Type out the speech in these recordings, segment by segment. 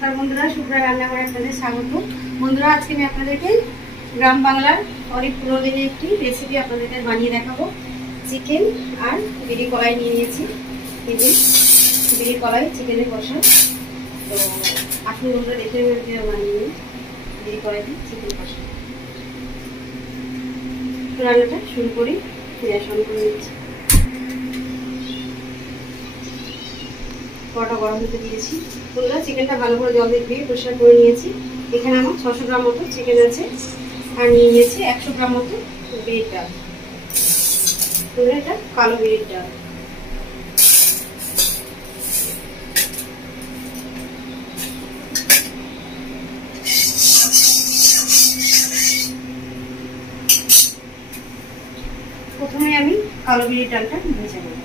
নমস্কার বন্ধুরা, শুভ্রা রান্নাঘরে আপনাদের স্বাগত। বন্ধুরা, আজকে আমি আপনাদেরকে গ্রাম বাংলার অনেক পুরোনো দিনের একটি রেসিপি আপনাদেরকে বানিয়ে দেখাবো। চিকেন আর বিড়ি কলাই নিয়ে নিয়েছি। বিড়ি কলাই চিকেনের কষা। তো আপনি বন্ধুরা দেখে বানিয়ে বিড়ি কলাই দিয়ে চিকেন কষা। রান্নাটা শুরু করি। গ্যাস অন করে নিচ্ছি। কড়াটা গরম হতে দিয়েছি। বন্ধুরা, চিকেনটা ভালো করে জল দিয়ে ধুয়ে পরিষ্কার করে নিয়েছি। এখানে আমার 600 গ্রাম মতো চিকেন আছে, আর নিয়ে নিয়েছি 100 গ্রাম মতো বিড়ির ডাল। এটা কালো বিড়ির ডাল। প্রথমে আমি কালো বিড়ির ডালটা ভেজে নেব।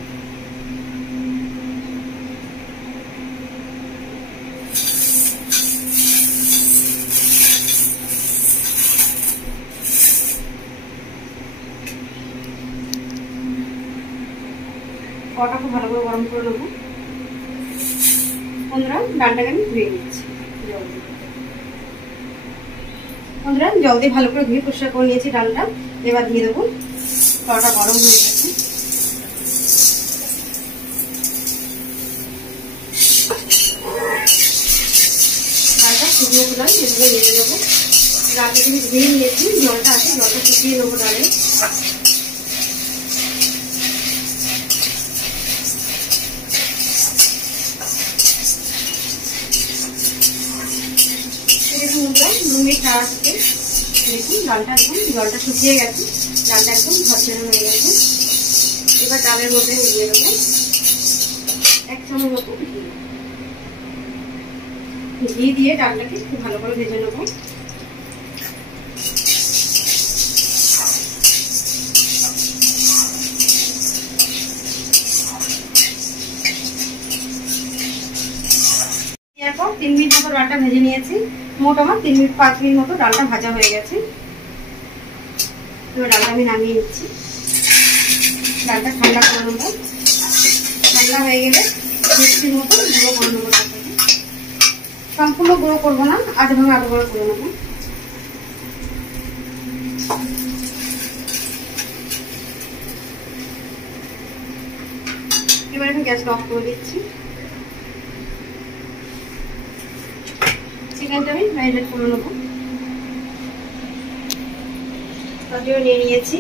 কড়াটা খুব ভালো করে গরম করে নেবো। বন্ধুরা, ডালটাকে আমি ধুয়ে নিচ্ছি জল দিয়ে। বন্ধুরা, জল দিয়ে ভালো করে ধুয়ে পরিষ্কার করে নিয়েছি ডালটা। এবার দিয়ে দেবো। কড়াটা গরম হয়ে গেছে। ডালটা শুকনো করে এভাবে নেড়ে দেবো। ডালটা কিন্তু ধুয়ে নিয়েছি, জলটা আছে, জলটা শুকিয়ে নেবো ডালে। দেখুন ডালটা একদম জলটা শুকিয়ে গেছে, ডালটা একদম ঝরঝরে হয়ে গেছে। এবার ডালের মধ্যে দিয়ে দেবো 1 চামচ মতো ঘি দিয়ে ডালটাকে খুব ভালো করে ভেজে নেবো। এরপর 3 মিনিট মতো ডালটা ভেজে নিয়েছি। মোট আমার 3 মিনিট 5 মিনিট মতো ডালটা ভাজা হয়ে গেছে। এবার ডালটা আমি নামিয়ে নিচ্ছি। ডালটা ঠান্ডা করে নেবো। ঠান্ডা হয়ে গেলে মিষ্টির মতো গুঁড়ো করে নেবো। সম্পূর্ণ গুঁড়ো করবো না, আধা ভাঙা আধা করে করে নেবো। এবার আমি গ্যাসটা অফ করে দিচ্ছি। চিকেনটা আমি ম্যারিনেট করে নেবো। তারপরে নিয়ে নিয়েছি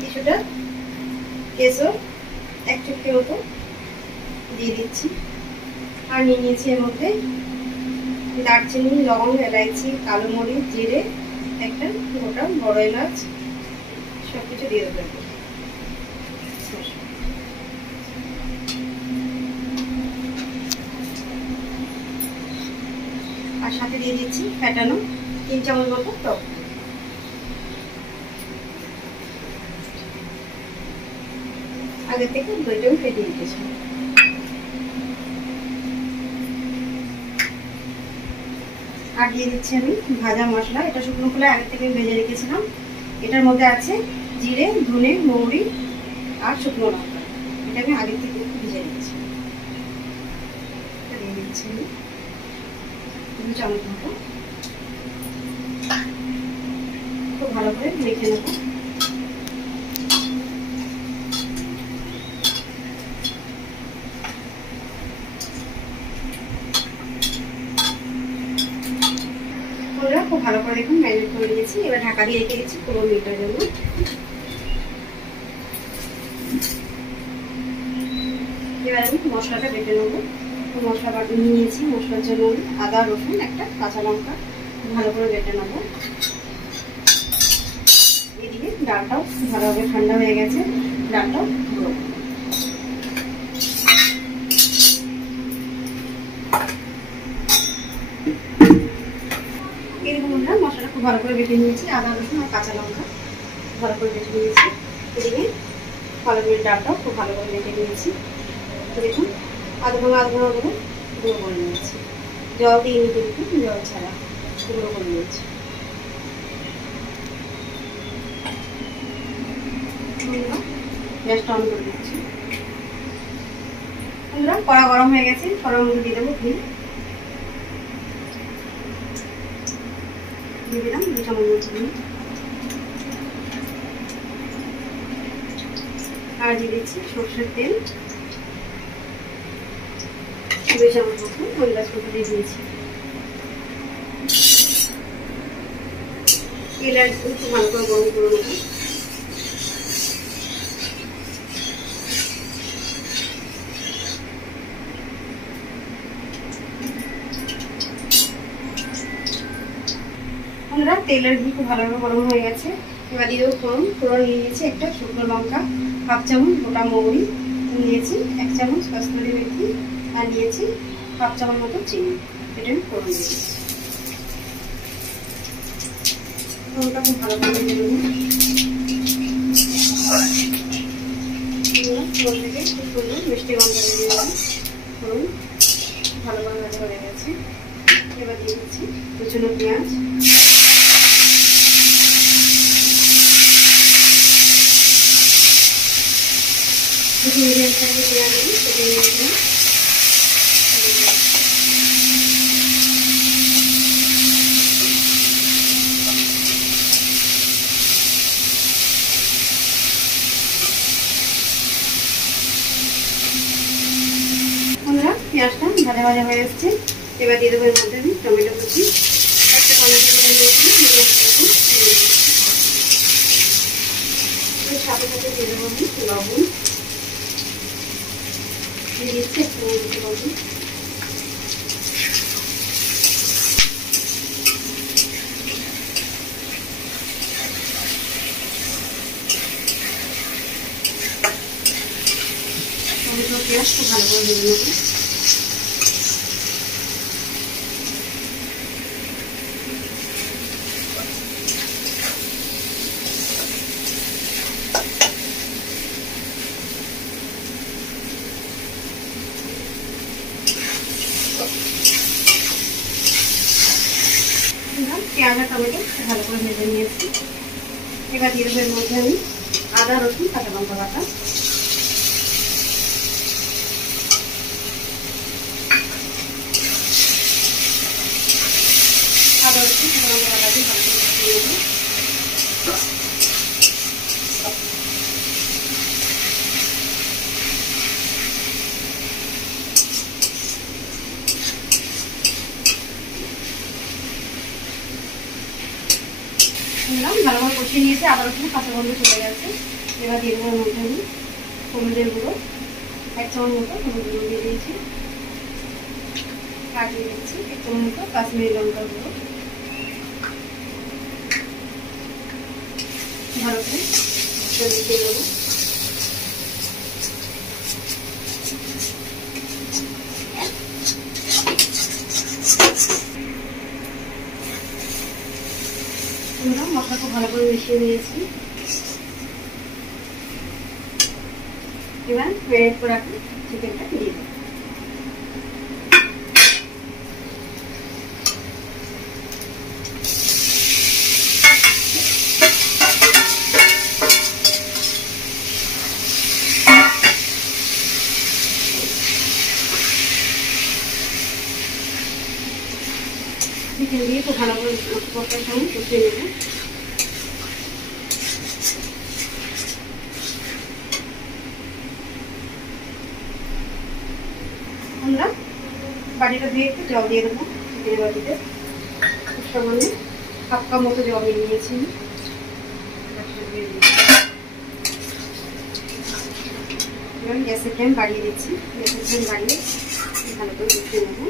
কিছুটা কেশর, 1 চুটকি মতো দিয়ে দিচ্ছি। আর নিয়ে নিয়েছি এর মধ্যে দারচিনি, লবঙ্গ, এলাইচি, কালো মরিচ, জিরে, একটা গোটা বড় এলাচ, সবকিছু দিয়ে দেবো। আর সাথে দিয়ে দিচ্ছি ফেটানো 3 চামচ মতো টক। আগে থেকে দইটা আমি ফেটিয়ে রেখেছি। আর দিয়ে দিচ্ছি আমি ভাজা মশলা। এটা শুকনো খোলায় আগে থেকে আমি ভেজে রেখেছিলাম। এটার মধ্যে আছে জিরে, ধনে, মৌরি আর শুকনো লঙ্কা। এটা আমি আগে থেকে ভেজে রেখেছি। এটা দিয়ে দিচ্ছি আমি 2 চামচ মতো। খুব ভালো করে মেখে নেব। খুব ভালো করে দেখুন ম্যারিনেট করে দিয়েছি। এবার ঢাকা দিয়ে রেখে দিচ্ছি 15 মিনিটের জন্য। এবার আমি মশলাটা বেটে নেবো। মশলা বাটি নিয়েছি। মশলার জন্য আদা, রসুন, একটা কাঁচা লঙ্কা ভালো করে বেটে নেবো। এদিকে ডালটাও ভালোভাবে ঠান্ডা হয়ে গেছে। ডালটাও মশলাটা খুব ভালো করে বেটে নিয়েছি। আদা, রসুন আর কাঁচা লঙ্কা ভালো করে বেটে নিয়েছি। এদিকে কালো বিড়ির ডালটাও খুব ভালো করে বেটে নিয়েছি। দেখুন আধ ভাঙা করে গুঁড়ো করে নিয়েছি। জল দিয়ে নিতে কিন্তু জল ছাড়া গুঁড়ো করে নিয়েছি। গ্যাসটা অন করে দিচ্ছি। বন্ধুরা, কড়া গরম হয়ে গেছে। কড়ার মধ্যে দিয়ে দেবো ঘি। দিয়ে দিলাম 2 চামচ মতো চিনি, আর দিয়ে দিচ্ছি সরষের তেল 2 চামচ মতো, আন্দাজ মতো দিয়ে দিয়েছি। তেল আর একটু ভালো করে গরম করে নেব। বন্ধুরা তেলের ঘি খুব ভালোভাবে গরম হয়ে গেছে। এবার দিয়ে দেবো ফোড়ন। ফোড়ন নিয়ে নিয়েছি একটা শুকনো লঙ্কা, হাফ চামচ গোটা মৌরি নিয়েছি, 1 চামচ কস্তুরি মেথি, আর নিয়েছি হাফ চামচ মতো চিনি। এটা আমি ফোড়ন দিয়েছি। ফোড়নটা খুব ভালো করে দিয়ে দেবো। ফোড়ন থেকে খুব সুন্দর মিষ্টি গন্ধ দিয়ে দিলাম। ফোড়ন ভালোভাবে ভাজা হয়ে গেছে। এবার দিয়ে দিচ্ছি কুচনো পেঁয়াজ, মিডিয়াম সাইজের পেঁয়াজ আমি কেটে নিয়েছিলাম। বন্ধুরা পেঁয়াজটা ভাজা ভাজা হয়ে এসছে। এবার দিয়ে দেবো এর মধ্যে আমি টমেটো কুচি, একটা টমেটো কেটে নিয়েছি মিডিয়াম সাইজের, সাথে সাথে দিয়ে দেবো আমি লবণ, দিয়ে দিচ্ছি একটু লবণ, টমেটো পেঁয়াজ খুব ভালো করে ভেজে নেব। পেঁয়াজ আর টমেটো ভালো করে ভেজে নিয়েছি। এবার দিয়ে দেবো এর মধ্যে আমি আদা রসুন কাঁচা লঙ্কা বাটা, আদা রসুন কাঁচা লঙ্কা বাটা দিয়ে ভালো করে মিশিয়ে নেব। ভালো করে কষিয়ে নিয়েছি, আদা রসুন কাঁচা গন্ধ চলে গেছে। এবার দিয়ে দেবো এর মধ্যে আমি হলুদের গুঁড়ো 1 চামচ মতো হলুদ গুঁড়ো দিয়ে দিয়েছি, আর দিয়ে দিচ্ছি 1 চামচ মতো কাশ্মীরি লঙ্কার গুঁড়ো। ভালো করে মিশিয়ে দেবো। মশলা খুব ভালো করে মিশিয়ে নিয়েছি। এবার ম্যারিনেট করে রাখি চিকেনটা দিয়ে দেবো। চিকেন দিয়ে খুব ভালো করে মশলার সঙ্গে কষিয়ে নেব। আমরা বাটিটা দিয়ে একটু জল দিয়ে দেবো। চিকেনের বাটিতে সামান্য হাফ কাপ মতো জল নিয়ে নিয়েছি। এবার গ্যাসের ফ্লেম বাড়িয়ে দিচ্ছি। গ্যাসের ফ্লেম বাড়িয়ে ভালো করে কষিয়ে নেবো।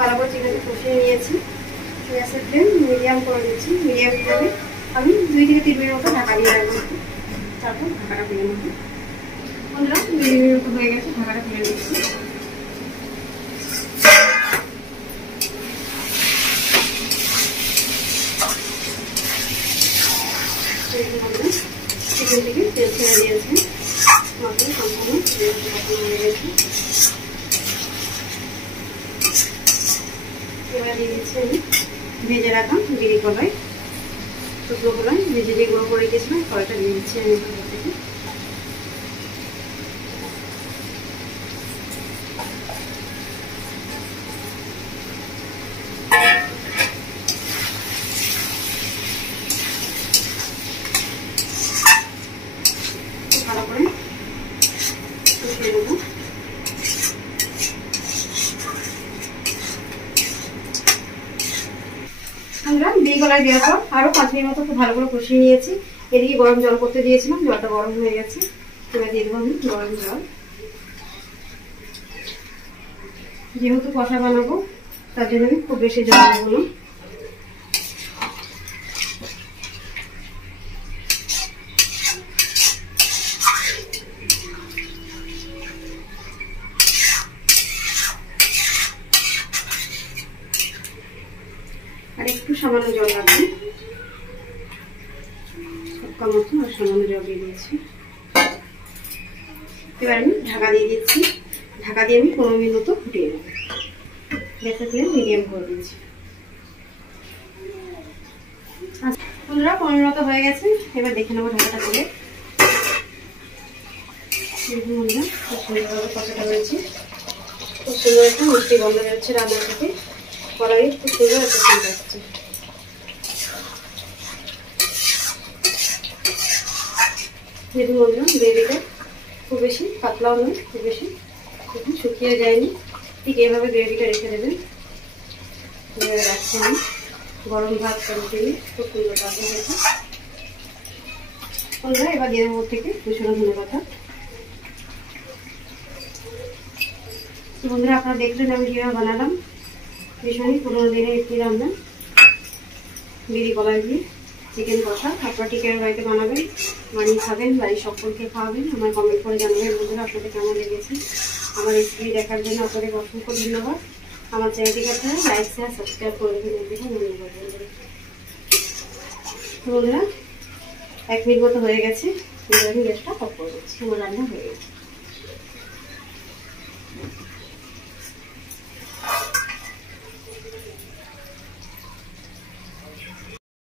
ভালো করে চিকেনটা কষিয়ে নিয়েছি। গ্যাসের ফ্লেম মিডিয়াম করে দিচ্ছি। মিডিয়াম ফ্লেমে আমি 2 থেকে 3 মিনিট মতো ঢাকা দিয়ে রাখবো। তারপর ঢাকাটা খুলে নেব। বন্ধুরা 2 মিনিট মতো হয়ে গেছে, ঢাকাটা খুলে নিচ্ছি। ছেড়ে দিয়েছে, মটন সম্পূর্ণ হয়ে গেছে। এবার দিয়ে দিচ্ছি আমি ভেজে রাখা বিড়ি কলাই, শুকনো কলাই ভেজে দিয়ে গুঁড়ো করে রেখেছিলাম, কলাইটা দিয়ে দিচ্ছি আমি থেকে। ভালো করে কষিয়ে নেবো। আমরা বিড়ি কলাই দেওয়ার পর আরো 5 মিনিট মতো খুব ভালো করে কষিয়ে নিয়েছি। এদিকে গরম জল করতে দিয়েছিলাম, জলটা গরম হয়ে গেছে। এবার দিয়ে দেবো আমি গরম জল। যেহেতু কষা বানাবো তার জন্য আমি খুব বেশি জল দেবো না। আর একটু সামান্য জল লাগবে, সবকা মতো আর সামান্য জল দিয়ে দিয়েছি। এবার আমি ঢাকা দিয়ে দিচ্ছি, ঢাকা দিয়ে আমি 15 মিনিট মতো ফুটিয়ে নেব। গ্যাসের ফ্লেম মিডিয়াম করে দিচ্ছি। বন্ধুরা 15 মিনিট মতো হয়ে গেছে, এবার দেখে নেবো ঢাকাটা খুলে। বন্ধুরা খুব সুন্দরভাবে কষাটা হয়েছে, খুব সুন্দর একটা মিষ্টি গন্ধ বেরোচ্ছে রান্না থেকে, কড়াইয়ে খুব সুন্দর একটা স্মেল আসছে। দেখুন বন্ধুরা গ্রেভিটা খুব বেশি পাতলাও নয়, খুব বেশি শুকিয়ে যায়নি, ঠিক এইভাবে গ্রেভিটা রেখে দেবেন। এবার রাখছি আমি গরম ভাত দিয়ে খুব সুন্দর পাতা হয়েছে। বন্ধুরা এবার দিয়ে দেবো থেকে কুচনো ধনেপাতা। বন্ধুরা আপনারা দেখলেন আমি কীভাবে বানালাম ভীষণই পুরোনো দিনের একটি রান্না, বিড়ি কলাই দিয়ে চিকেন কষা। আপনারা ঠিক এর বাড়িতে বানাবেন, বানিয়ে খাবেন, বাড়ির সকলকে খাওয়াবেন। আমার কমেন্ট করে জানাবেন বন্ধুরা আপনাদের কেমন লেগেছে। আমার রেসিপি দেখার জন্য আপনাদের অসংখ্য ধন্যবাদ। আমার চ্যানেলটিকে আপনারা লাইক শেয়ার সাবস্ক্রাইব করে দেবেন, ধন্যবাদ বন্ধুরা। 1 মিনিট মতো হয়ে গেছে, আমি গ্যাসটা অফ করে দিচ্ছি, আমার রান্না হয়ে গেছে।